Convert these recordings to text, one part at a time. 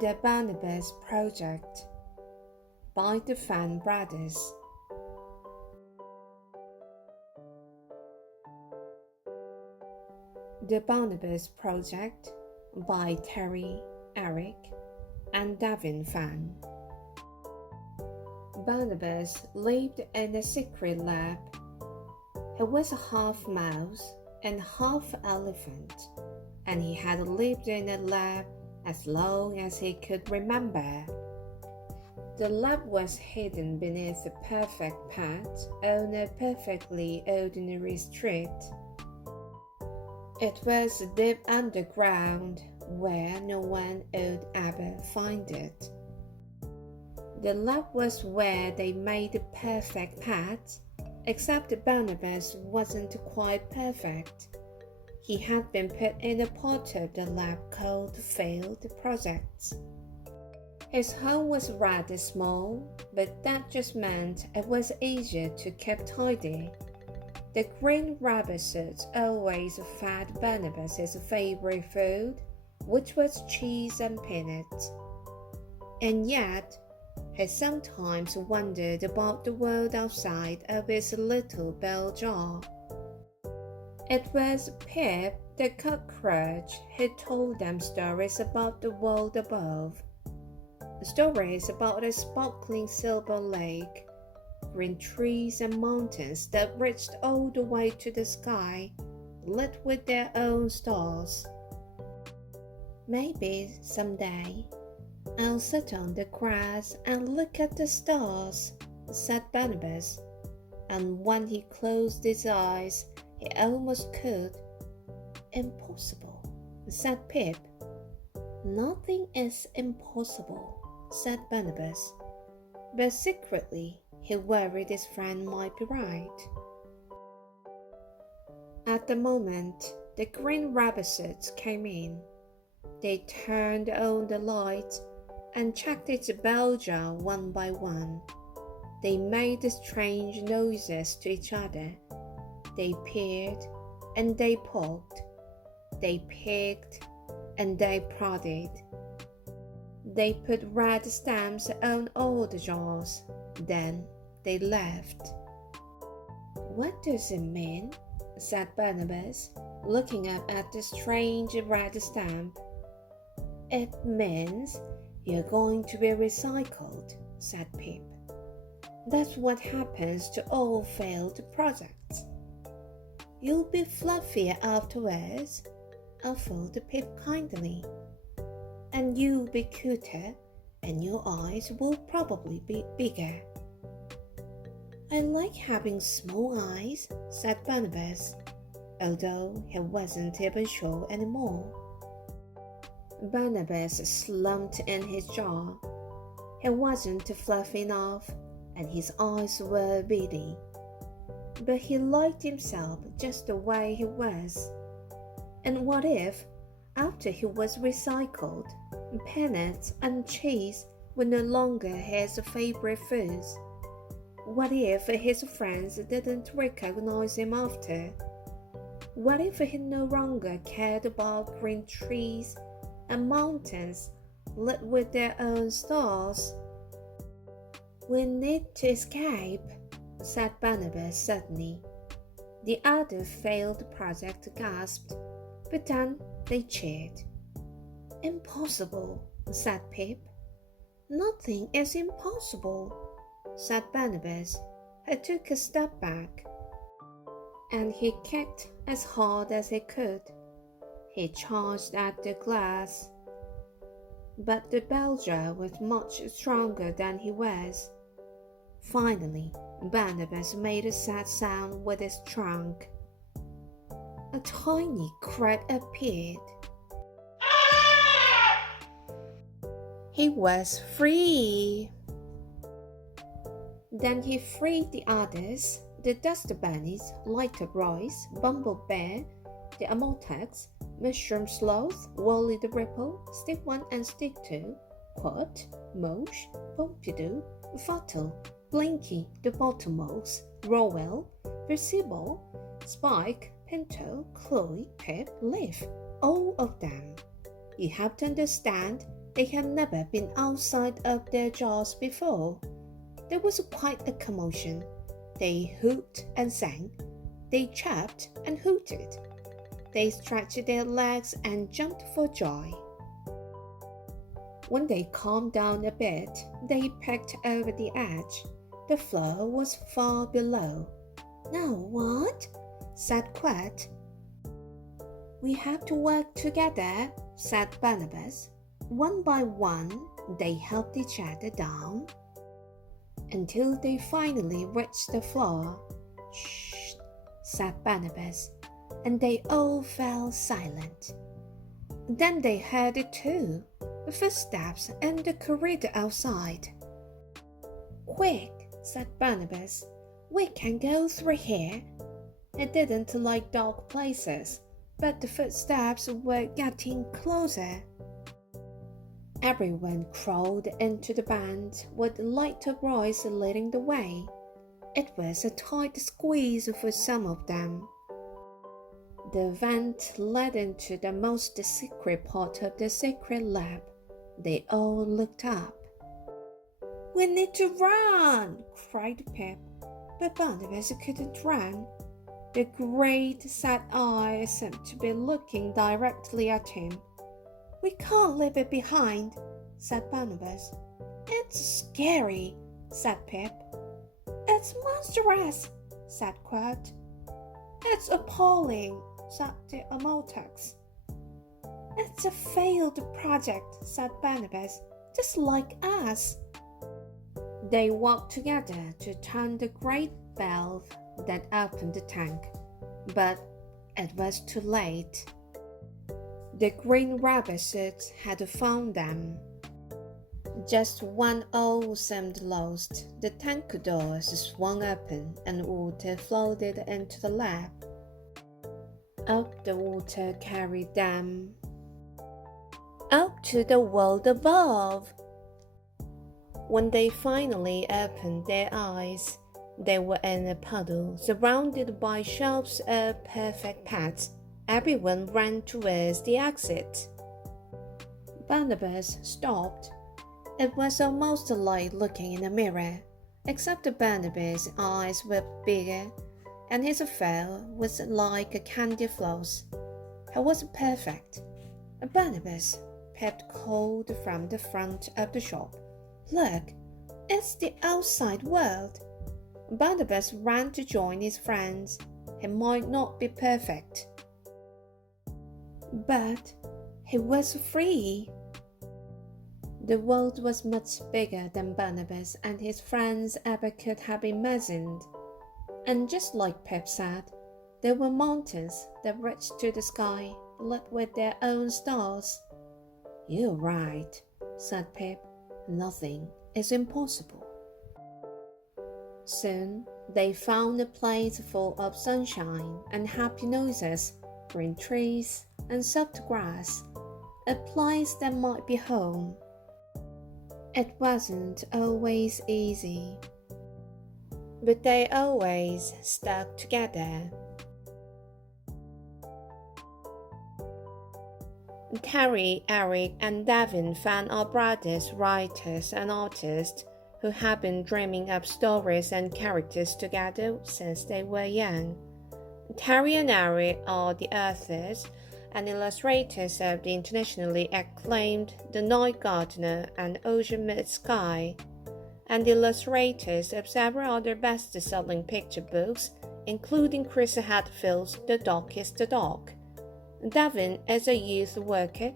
The Barnabus Project by the Fan Brothers. The Barnabus Project by Terry, Eric, and Devin Fan. Barnabus lived in a secret lab. He was half mouse and half elephant, and he had lived in a lab as long as he could remember. The lab was hidden beneath a perfect path on a perfectly ordinary street. It was deep underground where no one would ever find it. The lab was where they made the perfect path, except Barnabas wasn't quite perfect. He had been put in a part of the lab called Failed Projects. His home was rather small, but that just meant it was easier to keep tidy. The green rabbit suits always fed Barnabas his favorite food, which was cheese and peanuts. And yet, he sometimes wondered about the world outside of his little bell jar. It was Pip the cockroach who told them stories about the world above. Stories about a sparkling silver lake, green trees and mountains that reached all the way to the sky, lit with their own stars. Maybe someday I'll sit on the grass and look at the stars, said Barnabas, and when he closed his eyes, he almost could. Impossible, said Pip. Nothing is impossible, said Barnabas, but secretly he worried his friend might be right. At the moment, the green rabbits came in. They turned on the lights and checked its bell jar one by one. They made strange noises to each other. They peered and they poked. They picked and they prodded. They put red stamps on all the jars. Then they left. What does it mean? Said Barnabas, looking up at the strange red stamp. It means you're going to be recycled, said Pip. That's what happens to all failed projects. You'll be fluffier afterwards, offered Pip kindly. And you'll be cuter, and your eyes will probably be bigger. I like having small eyes, said Barnabas, although he wasn't even sure anymore. Barnabas slumped in his jar. He wasn't fluffy enough, and his eyes were beady. But he liked himself just the way he was. And what if, after he was recycled, peanuts and cheese were no longer his favorite foods? What if his friends didn't recognize him after? What if he no longer cared about green trees and mountains lit with their own stars? We need to escape, said Barnabas suddenly. The other failed project gasped, but then they cheered. Impossible, said Pip. Nothing is impossible, said Barnabas, who took a step back. And he kicked as hard as he could. He charged at the glass. But the bell jar was much stronger than he was. Finally, Barnabas made a sad sound with his trunk. A tiny crack appeared. He was free. Then he freed the others, the dust bunnies, lighter Royce, Bumblebee, the Amotex, Mushroom Sloth, Wally the Ripple, Stick 1 and Stick 2, Quat, Mosh, Pompidou, Fatal, Blinky the Bottommouse, Rowell, Versible, Spike, Pinto, Chloe, Pip, Liv, all of them. You have to understand They had never been outside of their jars before. There was quite a commotion. They hooped and sang. They chirped and hooted. They stretched their legs and jumped for joy. When they calmed down a bit, they peeked over the edge. The floor was far below. "Now what?" said Quet. "We have to work together," said Barnabus. One by one, they helped each other down until they finally reached the floor. "Shh," said Barnabus, and they all fell silent. Then they heard it too, the footsteps in the corridor outside. "Quick," said Barnabus, "we can go through here." He didn't like dark places, but the footsteps were getting closer. Everyone crawled into the band with Little Royce leading the way. It was a tight squeeze for some of them. The vent led into the most secret part of the secret lab. They all looked up. "We need to run!" cried Pip, but Barnabus couldn't run. The great sad eyes seemed to be looking directly at him. "We can't leave it behind," said Barnabus. "It's scary," said Pip. "It's monstrous," said Quert. "It's appalling," said the Amoltex. "It's a failed project," said Barnabus, "just like us." They walked together to turn the great valve that opened the tank, but it was too late. The green rubber suits had found them. Just when all seemed lost, the tank doors swung open and water flooded into the lab. Up the water carried them, up to the world above. When they finally opened their eyes, they were in a puddle surrounded by shelves of perfect pets. Everyone ran towards the exit. Barnabus stopped. It was almost like looking in a mirror, except Barnabas' eyes were bigger and his fur was like a candy floss. He was perfect. Barnabas Pip called from the front of the shop. "Look, it's the outside world." Barnabas ran to join his friends. He might not be perfect, but he was free. The world was much bigger than Barnabas and his friends ever could have imagined. And just like Pip said, there were mountains that reached to the sky, lit with their own stars. "You're right," said Pip. "Nothing is impossible." Soon they found a place full of sunshine and happy noises, green trees and soft grass, a place that might be home. It wasn't always easy, but they always stuck together. Terry, Eric, and Devin found our brothers, writers, and artists who have been dreaming up stories and characters together since they were young. Terry and Eric are the authors and illustrators of the internationally acclaimed The Night Gardener and Ocean Mid-Sky, and the illustrators of several other best-selling picture books, including Chris Hadfield's The Dog is the Dog. Devin is a youth worker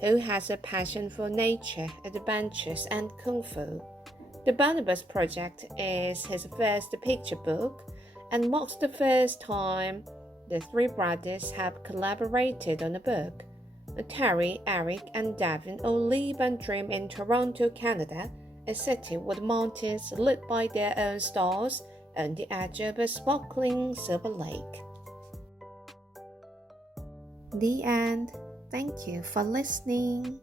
who has a passion for nature, adventures, and kung fu. The Barnabus Project is his first picture book and marks the first time the three brothers have collaborated on a book. Terry, Eric, and Devin all live and dream in Toronto, Canada, a city with mountains lit by their own stars on the edge of a sparkling silver lake. The end. Thank you for listening.